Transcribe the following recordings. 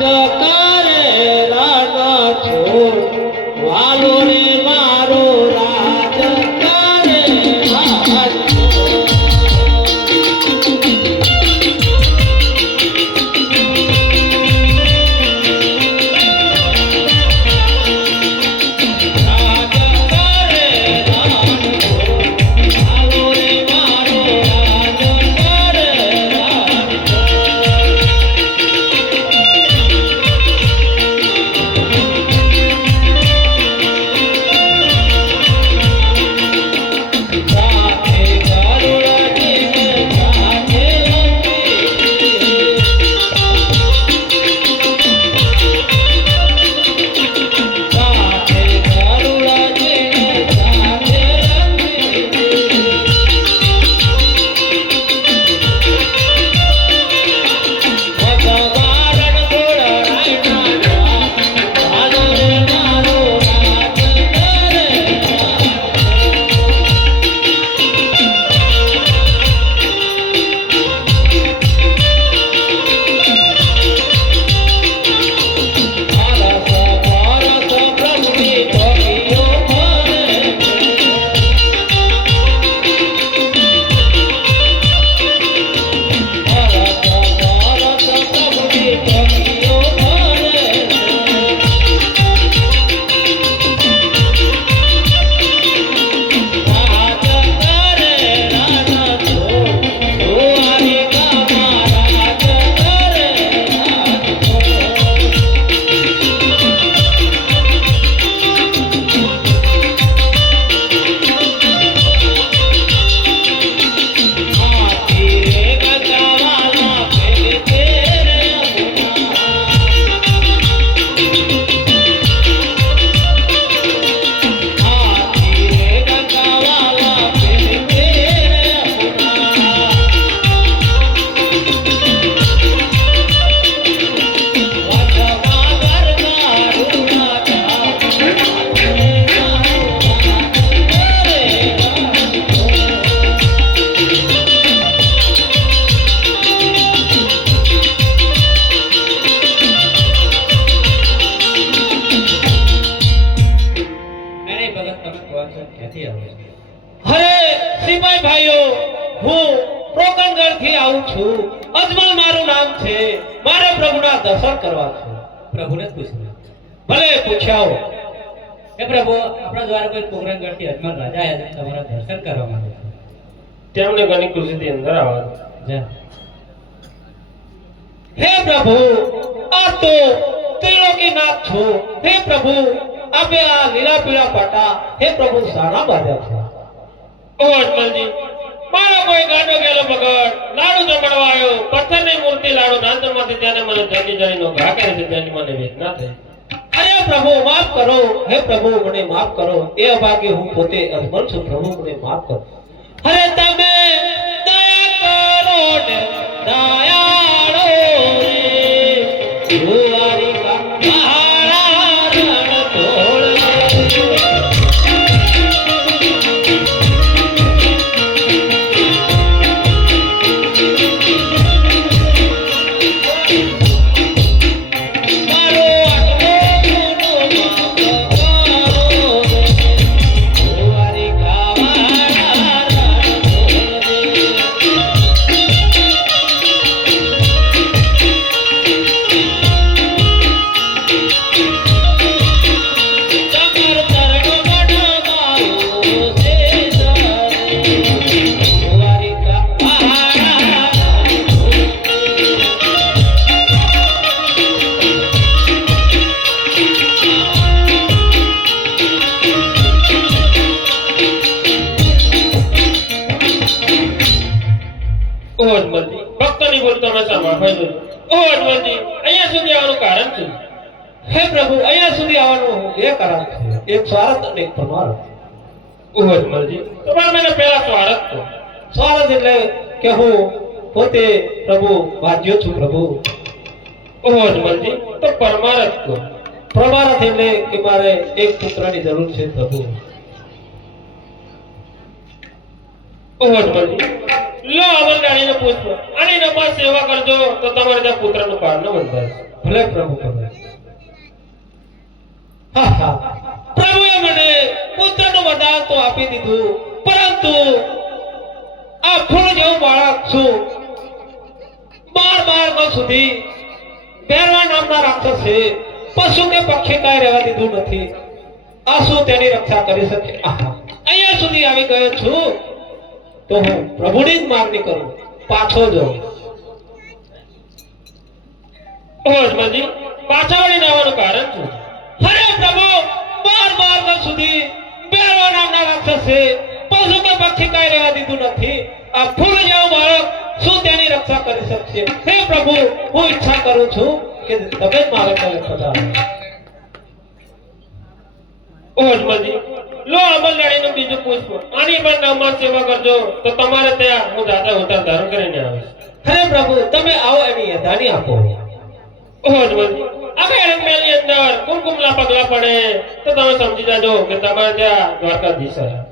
રાજ અરે ભગત તમે ક્યાંથી આવો હરે સિપાઈ ભાઈઓ હું પ્રોકણગઢથી આવું છું. અજમલ મારું નામ છે. મારે પ્રભુના દર્શન કરવા છે. પ્રભુને જ પૂછ્યું ભલે પૂછ્યાઓ હે. પ્રભુ આપણા દ્વારા કોઈ પોકરણગઢથી અજમલ રાજા આવ્યા છે. તમારા દર્શન કરવા માંગે છે તેમને ઘણી ખુશીથી અંદર આવવા હે પ્રભુ આ તો ત્રિલોકીનાથ છો. હે પ્રભુ આપે આ લીલા પીળા પાટા હે પ્રભુ સારા બાંધ્યા છે. ઓ અજમલજી મારો કોઈ ગાંડો મગર લાડુ જમણવા આવ્યો પથ્થરની મૂર્તિ લાડુ નાનપણમાંથી ત્યારે મને ધની જાણીનો ઘા કરે છે તેની મને વેદના થઈ. અરે પ્રભુ માફ કરો. હે પ્રભુ મને માફ કરો. એ અભાગે હું પોતે અજમલ છું. પ્રભુ મને માફ કરો. અરે તમે દયા કરો ને દયાળો બોલતો મેં સાંભળવા ઓ અજમલજી અહીંયા સુધી આવવાનું કારણ શું હે પ્રભુ અહીંયા સુધી આવવાનું એ કારણ છે એક સ્વાર્થ અને એક પરમાર્થ ઓ અજમલજી તમારે મને પહેલા સ્વાર્થ તો સ્વાર્થ એટલે કે હું પોતે પ્રભુ વાજ્યો છું પ્રભુ ઓ અજમલજી તો પરમાર્થ તો પરમાર્થ એટલે કે મારે એક પુત્રની જરૂર છે પ્રભુ ઓ અજમલજી લો અમરદાણીનું પુષ્પ આની નમાઝ સેવા કરજો, તો તમારે ત્યાં પુત્રનું બંધાશે ભલે પ્રભુ ભલે હા હા. પ્રભુએ મને પુત્રનું વરદાન તો આપી દીધું, પરંતુ આ ફૂલ જેવું બાળક છું. બાર બાર સુધી પહેરવા નામના રાક્ષસે પશુ કે પક્ષી કાંઈ રહેવા દીધું નથી. આ શું તેની રક્ષા કરી શકે. અહીંયા સુધી આવી ગયો છું. તો હું પ્રભુની જ માગણી કરું. પાછો જાઉં. હનુમાનજી પાછા હરે બાર બાર સુધી બેરવા નામના કાંઈ રહેવા દીધું નથી. તમે જ મારા તરફ પધારો ઓ હનુમાનજી બીજું પુષ્પ આની પણ નમાઝ સેવા કરજો, તો તમારે ત્યાં હું દાદા અવતાર ધારણ કરીને આવીશ. હરે પ્રભુ, તમે આવો એની યદાની આપો. રંગમેલની અંદર કુમકુમના પગલા પડે. તો તમે સમજી જાજો કે તમારે ત્યાં દ્વારકાધીશ આવ્યા.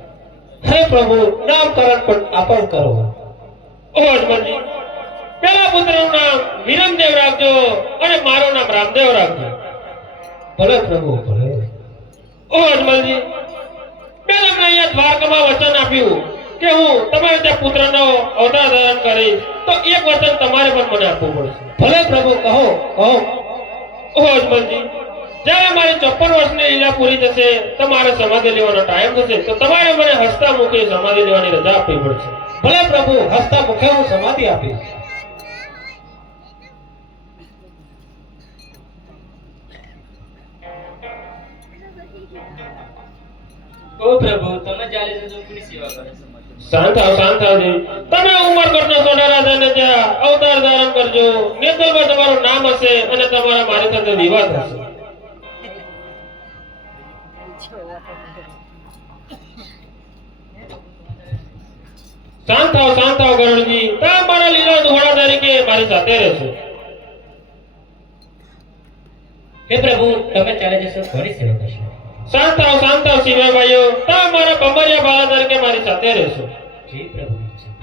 હે પ્રભુ નામકરણ પણ આપણ કરો. ઓ હનુમાનજી. પેલા પુત્રનું નામ વિરમદેવ રાખજો અને મારું નામ રામદેવ રાખજો. ભલે પ્રભુ, ભલે. ઓ હનુમાનજી. મેં અહીંયા દ્વારકામાં વચન આપ્યું કે હું તમારે ત્યાં પુત્રનો અવતાર ધારણ કરીશ. તો એક વચન તમારે પણ મને આપવું પડશે. ભલે પ્રભુ કહો કહો ઓ હનુમાનજી જ્યારે મારી ચોપન વર્ષની લીલા પૂરી થશે તો મારે સમાધિ લેવાનો ટાઈમ થશે, તો તમારે મને હસતા મુખે સમાધિ લેવાની રજા આપવી પડશે. ભલે પ્રભુ હસતા મુખે હું સમાધિ આપીશ. ઓ પ્રભુ, તમે ચાલે છે કોની સેવા કરે છે? શાંત થાવ, શાંત થાવજી તમે ઉમરકોટના સોનારા રાજાને ત્યાં અવતાર ધારણ કરજો. નેતરમાં તમારું નામ હશે અને તમારા મારી સાથે વિવાહ થશે. શાંત થાવ, શાંત તમે મારા લીલા દુહડા તરીકે મારી સાથે રહેશો હે પ્રભુ, તમે ચાલે જશો ફરી સેવા કરશો. શાંત થાવ શાંત આવ શિવાય ભાઈઓ તા મારા બમરિયા બાળા તરીકે મારી સાથે રહેશો. જી પ્રભુ.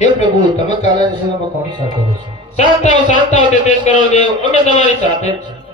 હે પ્રભુ તમે કાલે કોની સાથે રહેશો? શાંત થાવ શાંત થાવ તેતેશ કરોદેવ અમે તમારી સાથે જ છીએ.